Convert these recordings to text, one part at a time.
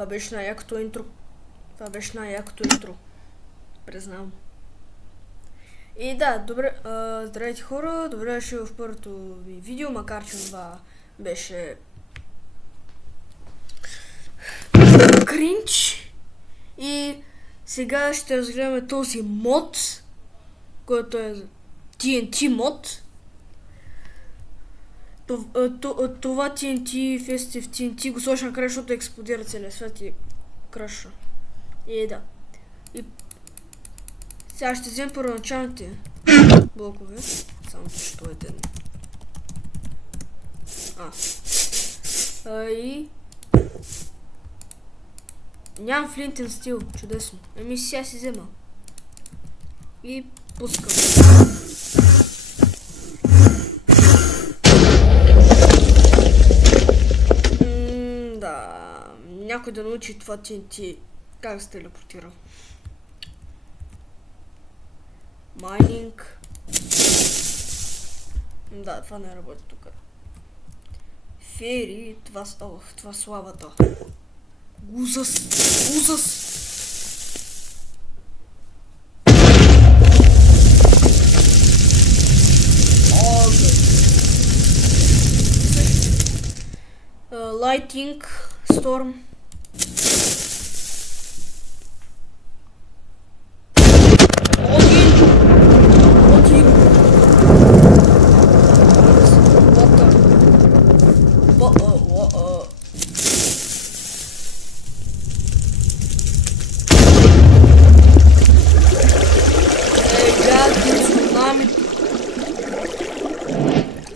Това беше най-якото интро. Признавам. И да, добре, здравейте хора, добре дошли в първото ви видео, макар че това беше кринч. И сега ще разгледаме този мод, който е TNT мод. Това TNT, Festive TNT го сложа накрая, защото експлодира целия свят и кръша. И да. И сега ще вземем първоначалните блокове. Само че това е един. И нямам флинтен стил, чудесно. Ами сега си взема. И пускам. Да, някой да научи това TNT как се телепортира. Майнинг. Да, това не работи тук. Фери, това славата. Ужас! Лайтинг, сторм.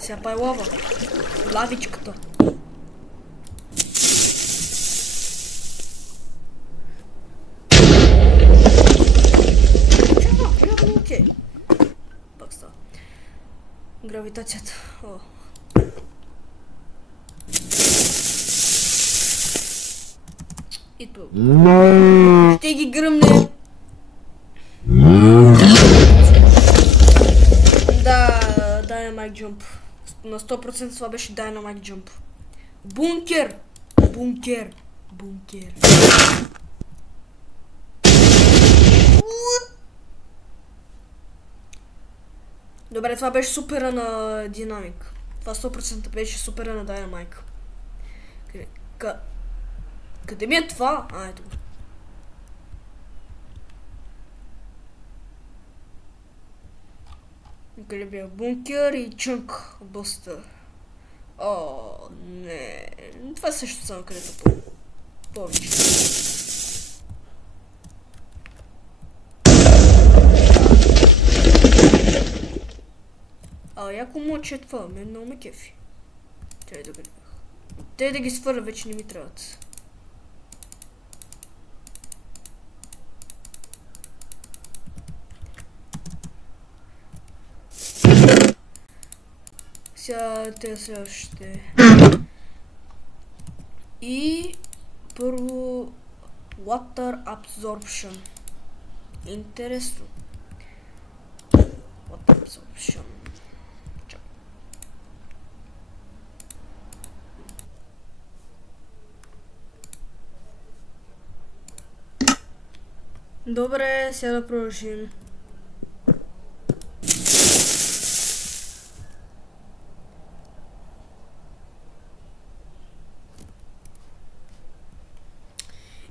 Сега па е лава. Лавичката. Окей. Пак става. Гравитацията. И тук. Ще ги гръмне. Да, Dynamite Jump. На 100% това беше Dynamite Jump. Бункер! Добре, това беше супера на Динамик. Това 100% беше супера на Dynamite. Къде ми е това? Ето го. Къде бях? Бункер и чънк бъстър. О, не. Това също само където повече. Яко моче това, мен много ме кефи. Те да ги свърля, вече не ми трябват. Сега те следващите. И първо Water Absorption. Интересно. Water Absorption. Добре, сега да продължим.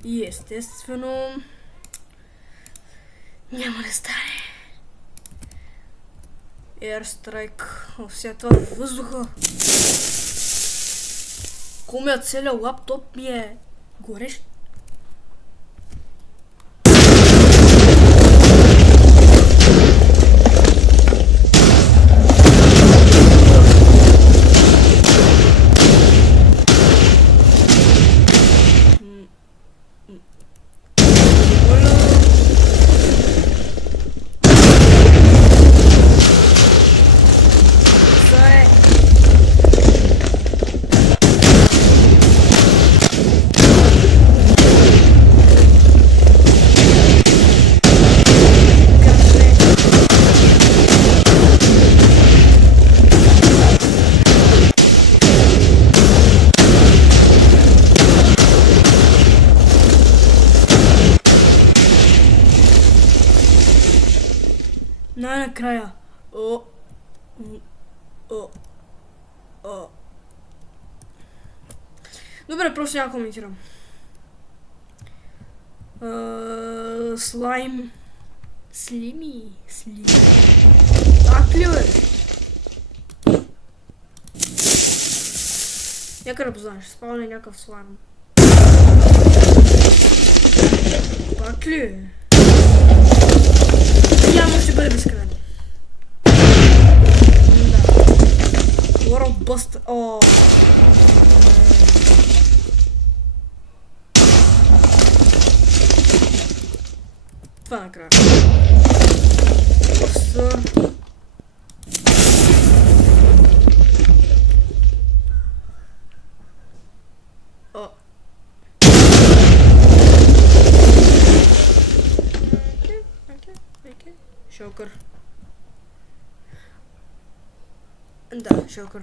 И естествено няма да стане. Airstrike. Сега това въздуха. Комя целият лаптоп ми е горещ. накрая. Добре, просто няма коментирам. Слайм. Слими. Так ли бе? Нека да познаеш, спавам ли някакъв слайм? Так ли? Явно ще бъде безкрайно. Да. World Buster. О. Това накрая. Шокър. Да, шокър.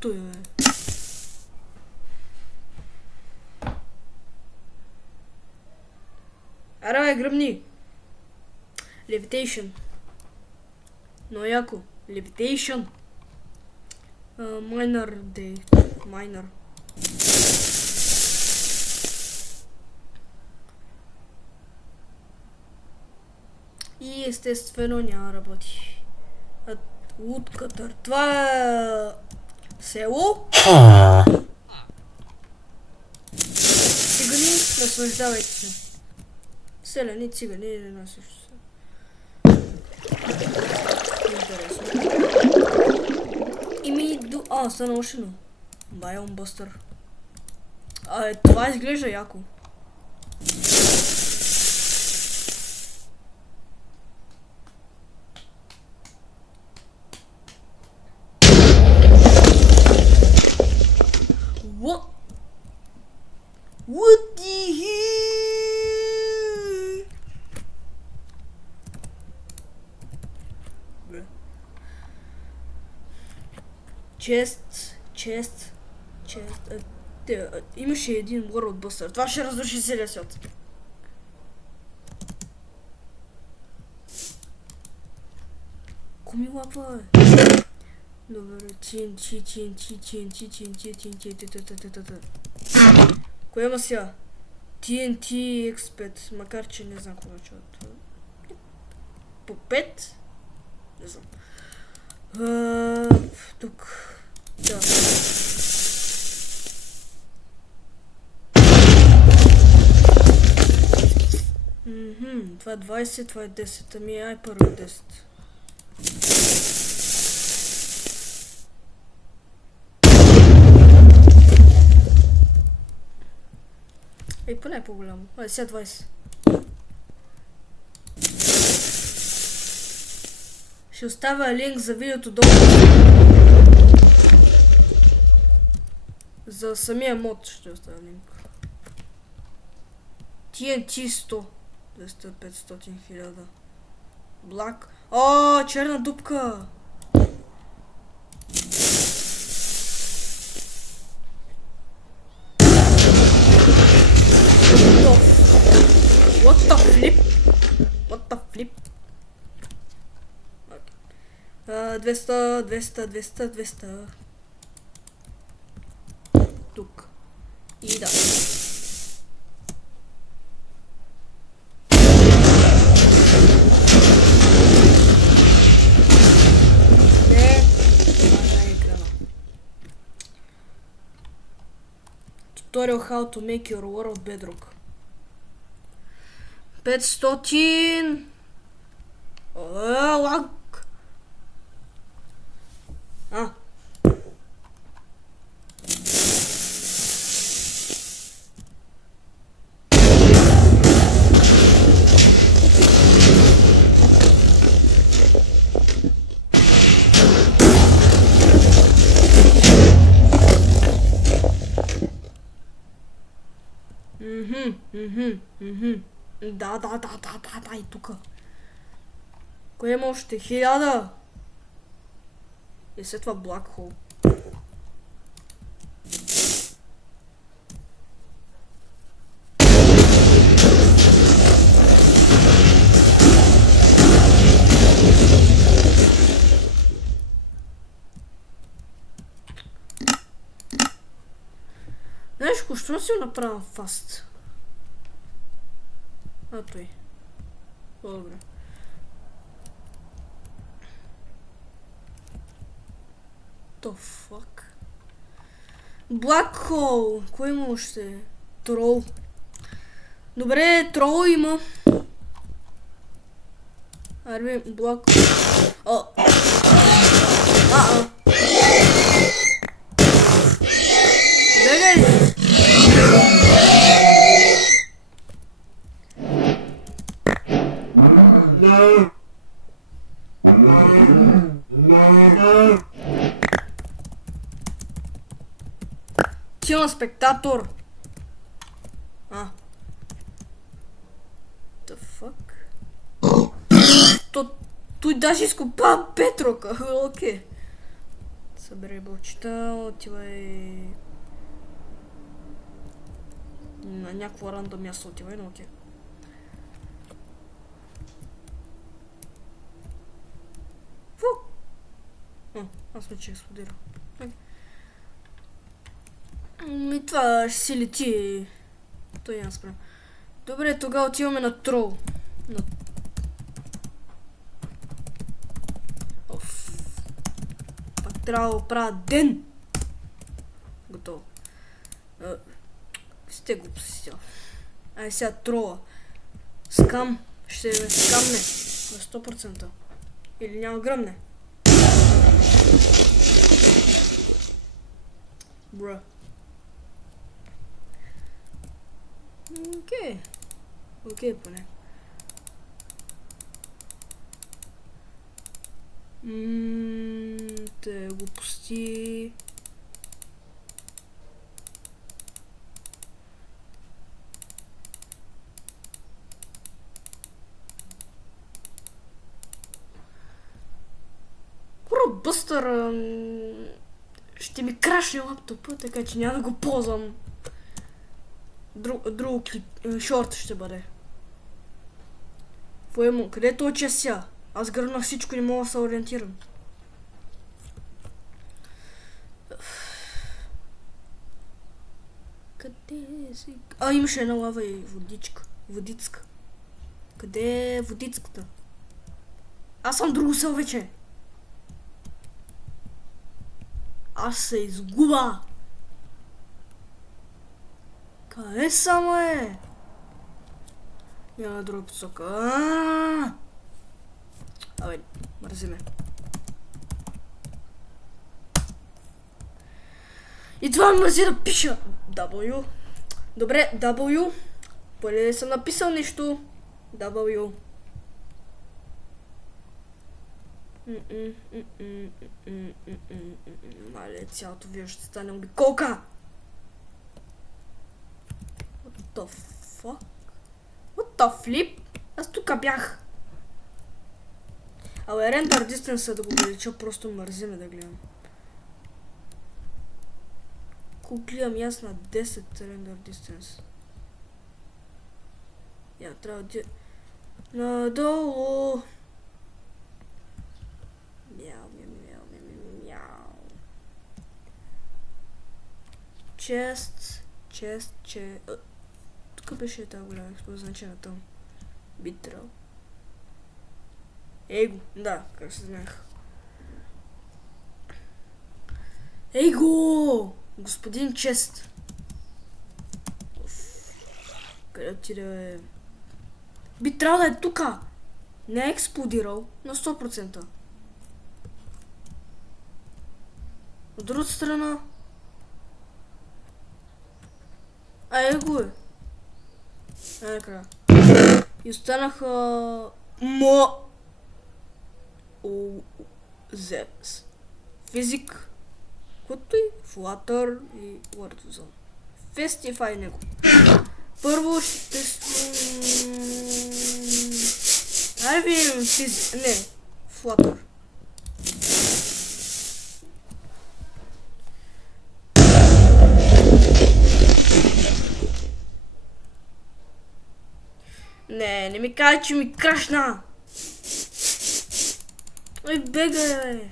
Той е. Аре бе, гръбни. Levitation. Но яко. Levitation. Minor day. Minor. И естествено няма работи. Woodcutter. Това е село. Цигани, наслаждавайте се. Селяни, цигани или на също се. Интересно. Стана машина. Biome Buster. Това изглежда яко. What the hell? Chest. Имаше един World Buster. Това ще разруши целия свят. Коми лапа, бе? Добре, TNT. Кое има сега? TNT X5, макар че не знам какво означава това. По 5? Не знам. Тук. Да. Това е 20, това е 10. Ами ай първо 10. Ей, поне е по-голямо. Сега 20. Ще оставя линк за видеото долу. За самия мод ще оставя линк. TNT 100. 200-500 хиляда. Black. О, черна дупка! What the flip? 200. Тук. И да. Tutorial how to make your world bedrock. 500. Лаг. Да, и тука. Кое има още? 1000! И след това Black Hole. Защо си го направя фаст? А той. Добре. The fuck? Black Hole. Кой има още? Трол. Добре, трол има. Арби, Black Hole. Бегай! Силен спектатор. The fuck? Той даже изкопа Петрока. Окей. Събери бълчета, отивай на някакво рандом място, отивай, но окей. Фу! Аз вече експлодирам. И това ще си лети. Той няма спрям. Добре, тогава отиваме на трол. Пак трябва да правя ден. Готово. Сте глупости. Ай сега трола. Скам. Ще ме скамне. На 100%. Или няма гръмне. Бра. Окей. Окей, поне. Те глупости. Бъстър ще ми крашне лаптопа, така че няма да го ползвам. Друг шорт ще бъде. Поемо, къде е този час сега? Аз гърнах всичко и не мога да се ориентирам. Къде си? Имаше една лава и водичка. Водицка. Къде е водицката? Аз съм друго сел вече. Аз се изгуба. Къде само е? Няма друга посока. Абе, мързи ме. И това ме мързи да пиша. W. Добре, W. Поне съм написал нещо. W. Мале, цялото видео ще стане обиколка. What the fuck? What the flip? Аз тук бях. Абе, render distance да го увелича, просто мързиме да гледам. Колко гледам аз на 10 render distance. Я, трябва да... Надолу. Чест. Тук беше тази голяма експлозия на там. Битрал. Его, да, как се знаех. Его! Господин Чест. Къде отиде? Битрал да е тука! Не е експлодирал на 100%. От другата страна... Его е. Накрая. И останаха... Зепс. Физик. Което и Flutter и WordZone. Фестифай него. Първо ще тествам... Ай видим физик. Не. Flutter. Не ми кажа, че ми крашна! Ой, бегай, бе!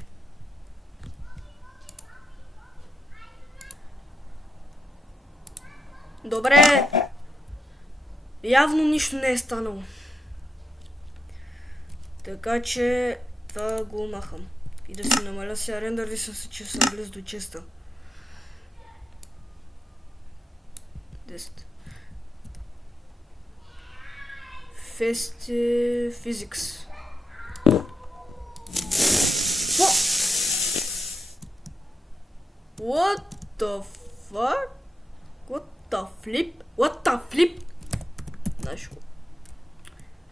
Добре. Явно нищо не е станало. Така че това го махам. И да си намаля сега рендър, висам се, че съм близо до чиста. 10. Physics. What the fuck? What the flip? Знаеш го.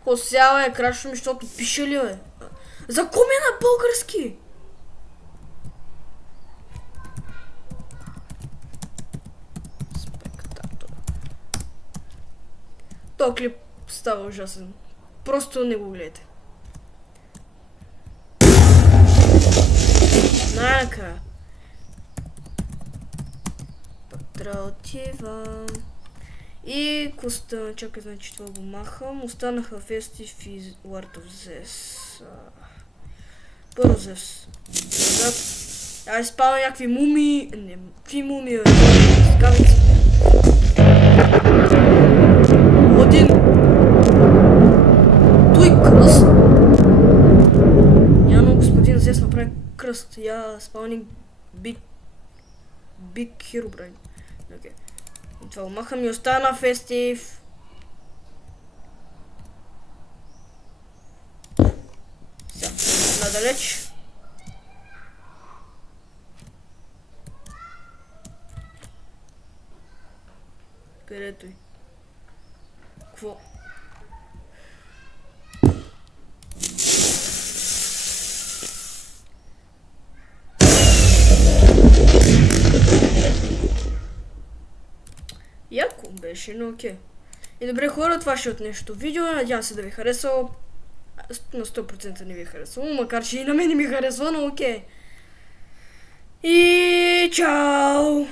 Косява е, крашо ми, защото пише ли бе? За ком е на български? Спектатор. То клип става ужасен. Просто не го гледайте. Накрая. Патра отивам. И коста, чакай, значи това го махам. Останаха Фести и Word of Zeus. Първо Zeus. Ай, спава някакви мумии. Не, какви мумии, бе? Скавици. Один. Той кръст. Явно господин Zeus направи кръст. Я спални Big Hero Brain. Окей. И това махам и остана Фестив. Сега, надалеч. Където е? Какво? Яко беше, но окей. И добре хора, това ще е от нещо видео. Надявам се да ви харесало. На 100% не ви е харесало, макар че и на мен не ми харесва, но окей. И чао!